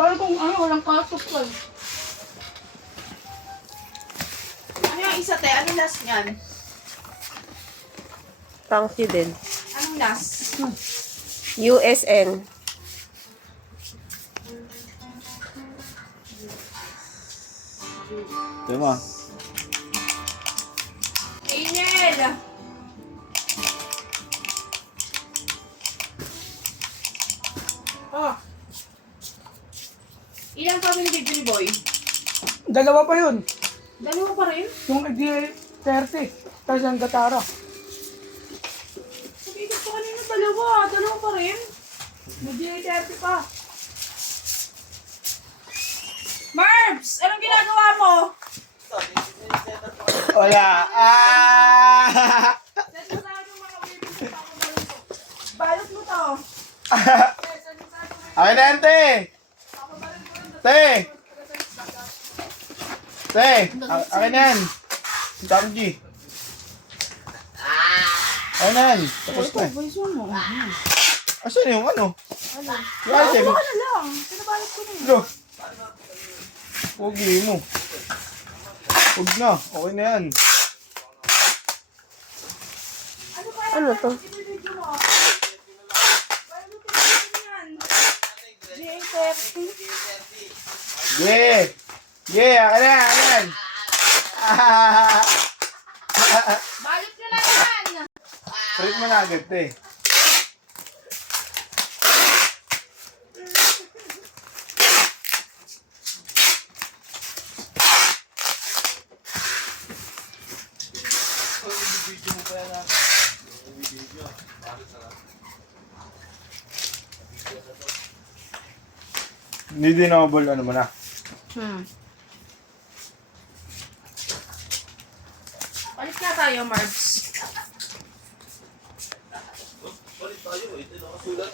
Wala kung ano, walang katok pa eh. Ano yung isa, te? Anong last niyan? Tangki din. Anong last? USN. Tama. Angel! Oh. Ilan pa binibigyo ni Boy? Dalawa pa yun. Dalawa pa rin? Yung ID30. Tapos ang Gatara. Sabi ko pa kanina dalawa. Dalawa pa rin? May ID30 pa. Marbs! Anong ginagawa mo? Wala. Ah! Set mo sa akin yung mga baby sa pakabalot ko. Balot mo to. Akin na yan, te! Te! Te! Akin na yan! Si Tamji. Akin na yan. Tapos na. Boyso mo. Asan yung ano? Yung item? Ano na lang? Pinabalot ko na yun. Lo. Huwag mo. Huwag na. Okay na yan. Ano to? Ibibidyo mo. Paano pinagin yan? J30. Yeah! Yeah! Akin na yan! Akin na yan! Ah! Balot nyo na yan! Palit mo na agad, te. Hindi din ako ano mo na. Palit na tayo, Marbs. Palit tayo, ito nakasulat.